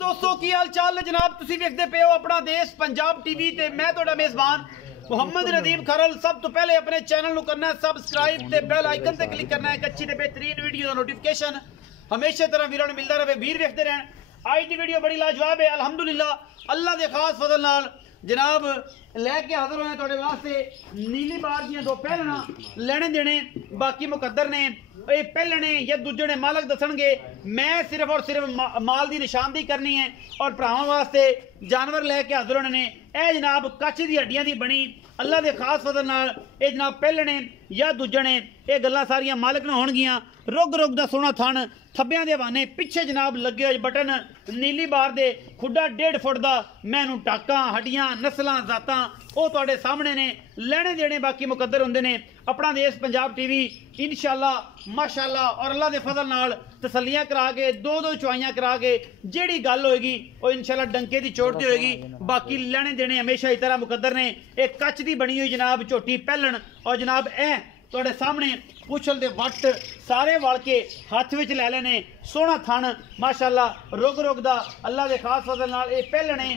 दोस्तों की हाल चाल है जनाब तुसी वेखदे पे हो अपना देश पंजाब टीवी ते मैं तुहाडा मेजबान मुहम्मद नदीम खरल। सब तो पहले अपने चैनल नु करना है सबसक्राइब ते बेल आइकन ते क्लिक करना है एक अच्छी ते बेहतरीन वीडियो दा नोटिफिकेशन हमेशा तरह वीरों ने मिलता रहे। वीर वेखते रहन। आज की वीडियो बड़ी लाजवाब है अल्हम्दुलिल्लाह अल्लाह के खास फजल नाल जनाब लैके हाजिर होए तुहाडे वास्ते नीली बार दियां दो पहलना लेने देने बाकी मुकद्दर ने ये पहलने या दूजे ने मालक दसणगे। मैं सिर्फ और सिर्फ माल की निशानदी करनी है और भरावां वास्ते जानवर लैके हाजिर होने ने। यह जनाब कच्छ दी हड्डियां दी बनी अल्लाह के खास फजल नाल ये जनाब पहलने या दूजे ने ये गल्लां सारियां मालक ने होणगियां। रुग रुग दा सोहना थन थब्बियां दे हवाने पिछे जनाब लगे हुए बटन नीली बार दे खुड्डा 1.5 फुट दा मैनू टाकां हड्डियां नस्लां जातां वो तुहाडे सामने ने लेने देने बाकी मुकद्दर हुंदे ने। अपना देश पंजाब टीवी इंशाअल्लाह माशाअल्लाह और अल्लाह के फजल नाल तसल्लियां करा के दो चुआइयां करा के जेड़ी गल होएगी वो इंशाअल्लाह डंके दी चोट दी होएगी। बाकी लेने देने हमेशा इस तरह मुकद्दर ने। एक कच्च दी बनी हुई जनाब झोटी पहलन और जनाब तुहाडे सामने पुछल दे वट सारे वल के हाथ विच लै लेने सोहना थन माशाअल्लाह रुग रुग दा अल्लाह के खास फजल नाल ये पहलने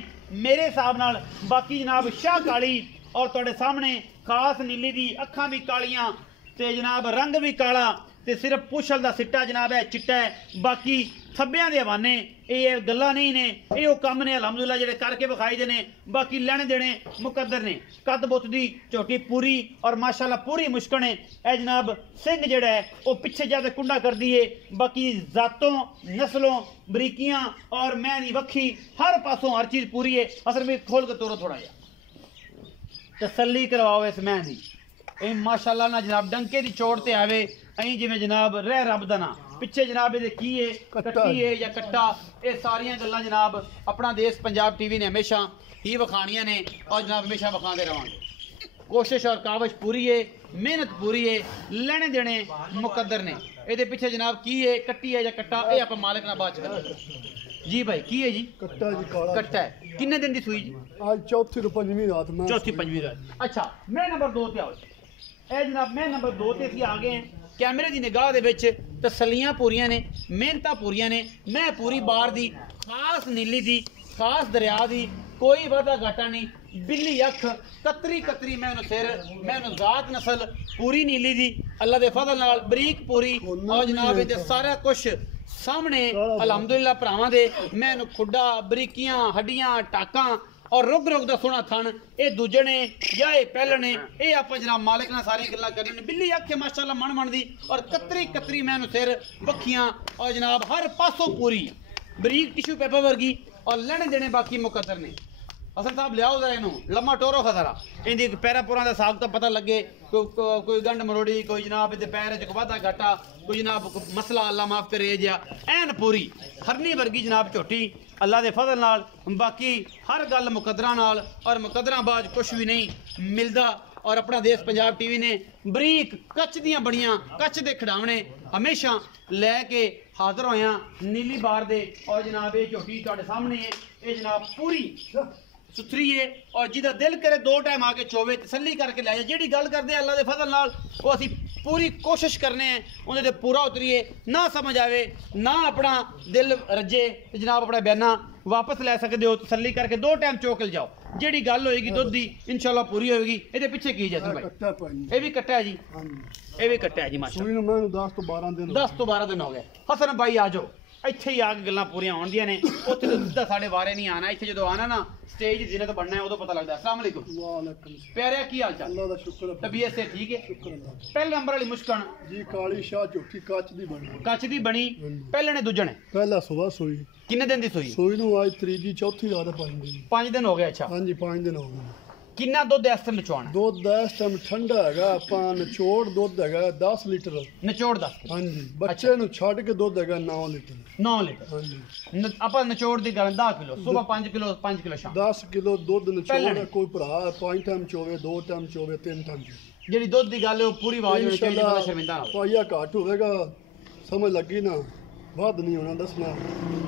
मेरे हिसाब नाल। बाकी जनाब शाह काली और तुहाडे सामने खास नीली दी अखां भी कालियां ते जनाब रंग भी काला ते सिर्फ पुछल दा सिट्टा जनाब है चिट्टा है। बाकी थब्बियां दे हवाने ये गल्लां नहीं ने ये वो कम ने अलहमदुलिल्लाह जेडे करके विखाई दे ने। बाकी लेने देने मुकद्दर ने कद बुत दी झोटी पूरी और माशाअल्लाह पूरी मुश्कन है। ए जनाब सिंह जेड़ा है वो पिछे जाके कुंडा कर दी है। बाकी जातों नस्लों बरीकियां और मैं दी वक्खी हर पासों हर चीज़ पूरी है। असर में खोल के तोड़ो थोड़ा जा तसल्ली करवाओ इस मैं दी ए माशाअल्लाह ना जनाब डंके दी चोट ते आवे अं जिवें जनाब रह रब दा ना पिछे जनाब ये की है कट्टी है या कट्टा ये सारियां गल्लां जनाब अपना देश पंजाब टीवी ने हमेशा ही विखाणियां ने और जनाब हमेशा विखाते रहांगे। कोशिश और कावश पूरी है मेहनत पूरी है लेने देने मुकद्दर ने। ये पिछे जनाब की है कट्टी है या कट्टा ये आप मालिक ना बाद जी भाई की है जी कट्टा जी काला कट्टा है। किन्ने दिन दी सुई जी आज चौथी तो पंजवीं रात में चौथी पंजवीं रात। अच्छा मैं नंबर 2 ते आओ ए जनाब मैं नंबर 2 ते आ गए हैं। कैमरे की निगाह दे विच तसल्लियां पूरियां ने मेहनतां पूरियां ने। मैं पूरी बार दी खास नीली दी खास दरिया दी कोई वादा घाटा नहीं बिल्ली अख कतरी कतरी मैनू सिर मैनू जात नस्ल पूरी नीली दी अल्लाह दे फजल नाल बरीक पूरी और जनाब ये सारा कुछ सामने अलहमदुलिल्लाह भरावां दे मैनू खुड्डा बरीकियां हड्डियां टाकां और रुग रुग दा सोहना थन ये दूजे ने या ये पहलने ये आप जनाब मालिक ने सारी गल्लां करनी बिल्ली अखे माशाअल्लाह मन मन दी और कतरी कतरी मैनू सिर वक्खियां और जनाब हर पासों पूरी बरीक टिश्यू पेपर वर्गी और लेने देने बाकी मुकद्दर ने। असल साहब लियाओ जरा इनू लम्मा टोरो खजरा इनकी पैरा पुरा का साग तो पता लगे कोई गंढ मरोड़ी कोई जनाब इधर पैर च वाधा घाटा कोई जनाब मसला अल्लाह माफ करे जा एन पूरी हरनी वर्गी जनाब झोटी अल्लाह के फजल नाल। बाकी हर गल मुकद्दरां नाल और मुकद्दरां बाज कुछ भी नहीं मिलता। और अपना देश पंजाब टीवी ने बरीक कच्छ दियां बड़ियां कच्छ दे खिडावने हमेशा लैके हाजिर होया नीली बार दे और जनाब ये झोटी तुहाडे सामने है ये जनाब पूरी सुथरी है और जिदा दिल करे 2 टाइम आके चोवे तसल्ली करके लै जाए। जेड़ी गल करदे अल्लाह दे फजल नाल वो असी पूरी कोशिश करने हैं उन्हें पूरा उतरीए ना समझ आवे ना अपना दिल रजे जनाब अपना बयाना वापस लै सकते हो तसल्ली करके 2 टाइम चोक ले जाओ। जेड़ी गल होएगी दुध दी इंशाल्लाह पूरी होएगी। ये पिछे की जैसे भाई ये भी कट्टा है जी ये भी कट्टा है जी माशाअल्लाह 10 तो 12 दिन हो गए। हसन भाई आ जाओ ਇੱਥੇ ਹੀ ਆ ਕੇ ਗੱਲਾਂ ਪੂਰੀਆਂ ਹੋਣਦੀਆਂ ਨੇ ਉੱਥੇ ਤਾਂ ਸਾਡੇ ਬਾਰੇ ਨਹੀਂ ਆਣਾ ਇੱਥੇ ਜਦੋਂ ਆਣਾ ਨਾ ਸਟੇਜ ਜਿਨੇ ਤੋਂ ਬਣਨਾ ਹੈ ਉਦੋਂ ਪਤਾ ਲੱਗਦਾ। अस्सलाम वालेकुम वालेकुम प्यारे की हाल चाल अल्लाह दा शुक्र है तबीयत से ठीक है शुक्र अल्लाह पहले नंबर वाली मुश्कन जी काली शाह झोटी कच्च दी बनी ਕੱਚ ਦੀ ਬਣੀ ਪਹਿਲੇ ਨੇ ਦੂਜੇ ਨੇ पहला सुबह सोई ਕਿੰਨੇ ਦਿਨ ਦੀ ਸੂਈ सोई नु आज त्रीजी चौथी रात 5 दिन 5 ਦਿਨ ਹੋ ਗਏ। ਅੱਛਾ हाँ जी 5 दिन हो गए। ਕਿੰਨਾ ਦੁੱਧ ਇਸ ਟਾਈਮ ਨਚਵਾਉਣਾ ਦੁੱਧ ਦਾ ਇਸ ਟਾਈਮ ਠੰਡਾ ਹੈਗਾ ਆਪਾਂ ਨਿਚੋੜ ਦੁੱਧ ਹੈਗਾ 10 ਲੀਟਰ ਨਿਚੋੜ ਦੱਸ ਹਾਂਜੀ ਬੱਚੇ ਨੂੰ ਛੱਡ ਕੇ ਦੁੱਧ ਹੈਗਾ 9 ਲੀਟਰ 9 ਲੀਟਰ ਹਾਂਜੀ ਆਪਾਂ ਨਿਚੋੜ ਦੀ ਗੱਲ 10 ਕਿਲੋ ਸਵੇਰ 5 ਕਿਲੋ ਸ਼ਾਮ 10 ਕਿਲੋ ਦੁੱਧ ਨਿਚੋੜ ਕੋਈ ਭਰਾ 5 ਟਾਈਮ ਚੋਵੇ 2 ਟਾਈਮ ਚੋਵੇ 3 ਟਾਈਮ ਜਿਹੜੀ ਦੁੱਧ ਦੀ ਗੱਲ ਹੈ ਉਹ ਪੂਰੀ ਆਵਾਜ਼ ਹੋਣੀ ਚਾਹੀਦੀ ਬੰਦਾ ਸ਼ਰਮਿੰਦਾ ਨਾ ਹੋਵੇ। ਪਾਈਆ ਘੱਟ ਹੋਵੇਗਾ ਸਮਝ ਲੱਗੀ ਨਾ ਵੱਧ ਨਹੀਂ ਹੋਣਾ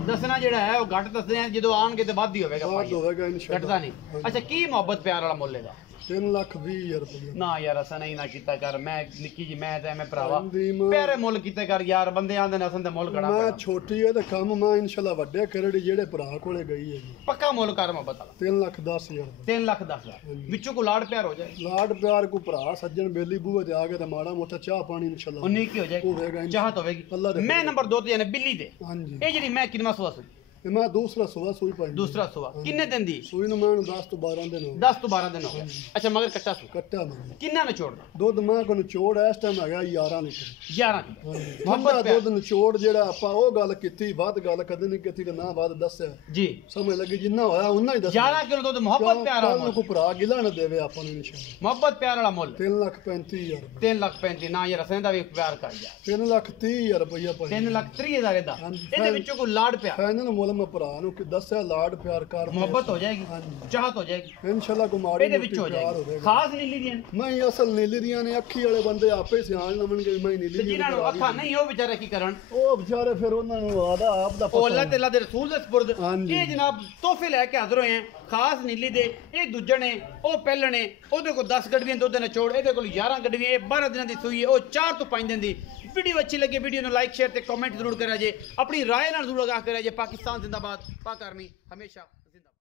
ਦੱਸਣਾ ਜਿਹੜਾ ਹੈ ਉਹ ਘੱਟ ਦੱਸਦੇ ਆ ਜਦੋਂ ਆਣਗੇ ਤੇ ਵੱਧ ਹੀ ਹੋਵੇਗਾ ਵੱਧ ਹੋਵੇਗਾ ਇਨਸ਼ਾਅੱਲਾ ਘਟਦਾ ਨਹੀਂ। ਅੱਛਾ ਕੀ ਮੁਹੱਬਤ ਪਿਆਰ ਵਾਲਾ ਮੁੱਲ ਹੈਗਾ 3,20,000 रुपया ना यार असा नहीं ना कीता कर मैं निक्की जी मैं ते मैं भरावा ਹਾਂਜੀ, ਮੈਂ- प्यारे मुल कीते कर यार बंदे आंदे ने असन ते मुल कड़ा ਮੈਂ ਛੋਟੀ ਹੈ ਤੇ ਕੰਮ ਮੈਂ ਇਨਸ਼ਾਅੱਲਾ ਵੱਡੇ ਕਰੜੀ ਜਿਹੜੇ ਭਰਾ ਕੋਲੇ ਗਈ ਹੈ ਜੀ पक्का मुल कर मोहब्बत वाला 3,10,000 रुपया 3,10,000 विचों को लाड़ प्यार हो जाए ਲਾਡ ਪਿਆਰ ਕੋ ਭਰਾ ਸੱਜਣ ਬੇਲੀ ਬੂਹੇ ਤੇ ਆ ਕੇ ਤੇ ਮਾੜਾ ਮੋਟਾ ਚਾਹ ਪਾਣੀ ਇਨਸ਼ਾਅੱਲਾ उन्नी की हो जाएगी होगा चाहत अल्लाह होगी दे मैं नंबर 2 ते यानी बिल्ली दे ਹਾਂਜੀ ये जी मैं कितना सुआ सुई ਤੇ ਮੈਂ ਦੂਸਰਾ ਸੁਬਾ ਸੂਈ ਪਾਈ दूसरा सुआ किन्ने दिन दी ਸੂਈ ਨੂੰ ਮੈਂ 10 ਤੋਂ 12 ਦਿਨ ਹੋ ਗਏ 10 तो 12 दिन हो गए अच्छा मगर कच्चा सुआ ਕੱਟਿਆ ਮੈਂ किन्ना ने छोड़ना ਦੁੱਧ ਮੈਂ ਕੋ ਨਿਚੋੜ ਇਸ ਟਾਈਮ ਹੈਗਾ 11 ਲੀਟਰ 11 की ਠੰਡਾ मोहब्बत प्यार ਦੁੱਧ ਨਿਚੋੜ ਜਿਹੜਾ ਆਪਾਂ ਉਹ ਗੱਲ ਕੀਤੀ ਵੱਧ ਗੱਲ ਕਦੇ ਨਹੀਂ ਕੀਤੀ ਕਿ ਨਾ ਵੱਧ ਦੱਸਿਆ जी ਸਮਝ ਲੱਗੀ ਜਿੰਨਾ ਹੋਇਆ ਉਹਨਾਂ ਹੀ ਦੱਸਿਆ 11 किलो दूध मोहब्बत प्यार वाला ਨੂੰ मुल ਕੋ ਭਰਾ ਗਿਲਾ ਨਾ ਦੇਵੇ ਆਪਾਂ ਨੂੰ ਇਨਸ਼ਾਅੱਲਾ मोहब्बत प्यार वाला मुल 3,35,000 रुपया 3,35,000 ਨਾ ਯਾਰ ਅਸਾਂ ਦਾ ਵੀ ਪਿਆਰ ਕਰ ਯਾਰ 3,30,000 ਰੁਪਇਆ ਭਾਈ 3,30,000 ਦਾ ਹਾਂਜੀ। ਇਹਦੇ ਵਿੱਚੋਂ ਕੋਈ ਲਾੜ ਪਿਆਰ ਫਾਈਨਲ ਮੁੱਲ ਮੈਂ ਭਰਾ ਨੂੰ ਕਿ ਦੱਸਿਆ ਲਾਡ ਪਿਆਰ ਕਰ ਮੁਹੱਬਤ ਹੋ ਜਾਏਗੀ ਹਾਂਜੀ। ਚਾਹਤ ਹੋ ਜਾਏਗੀ ਇਨਸ਼ਾਅੱਲਾ ਕੋ ਮਾੜੀ ਇਹਦੇ ਮੋਟੀ ਵਿੱਚ ਹੋ ਪਿਆਰ ਜਾਏਗੀ ਹੋਵੇਗਾ ਖਾਸ ਨੀਲੀ ਦੀਆਂ ਮੈਂ ਹੀ ਅਸਲ ਨੀਲੀ ਦੀਆਂ ਨੇ ਅੱਖੀ ਵਾਲੇ ਬੰਦੇ ਆਪੇ ਸਿਆਣ ਲਵਣਗੇ ਮੈਂ ਨੀਲੀ ਤੇ ਦੀ ਜਿਨ੍ਹਾਂ ਨੂੰ ਅੱਖਾਂ ਨਹੀਂ ਉਹ ਵਿਚਾਰੇ ਕੀ ਕਰਨ ਉਹ ਵਿਚਾਰੇ ਫਿਰ ਉਹਨਾਂ ਨੂੰ ਆਦਾ ਆਪ ਦਾ ਉਹ ਅੱਲਾਹ ਪਤਾ ਤੇ ਅੱਲਾਹ ਦੇ ਰਸੂਲ ਦੇ ਸਪੁਰਦ ਹਾਂਜੀ। ਇਹ ਜਨਾਬ ਤੋਹਫੇ ਲੈ ਕੇ ਹਾਜ਼ਰ ਹੋਏ ਆ ਖਾਸ ਨੀਲੀ ਦੇ ਇਹ ਦੂਜਣੇ ਉਹ ਪਹਿਲਣੇ ਉਹਦੇ ਕੋਲ 10 ਗੱਡੀਆਂ ਦੁੱਧ ਨੇ ਚੋੜ ਇਹਦੇ ਕੋਲ 11 ਗੱਡੀਆਂ ਇਹ 12 ਦਿਨਾਂ ਦੀ ਸੂਈ ਹੈ ਉਹ 4 ਤੋਂ 5 ਦਿਨ ਦੀ ਵੀਡੀਓ ਅੱਛੀ ਲੱਗੇ ਵੀਡੀਓ ਨੂੰ ਲਾਈਕ ਸ਼ੇਅਰ ਤੇ ਕਮੈਂਟ ਜ਼ਰੂਰ ਕਰਿਆ ਜੇ ਆਪਣੀ ਰਾਏ ਨਾਲ ਜ਼ਰੂਰ ਆਗਾਹ ਕਰਿਆ ਜੇ ਪਾਕਿਸਤਾਨ ਜ਼ਿੰਦਾਬਾਦ ਪਾਕ ਆਰਮੀ ਹਮੇਸ਼ਾ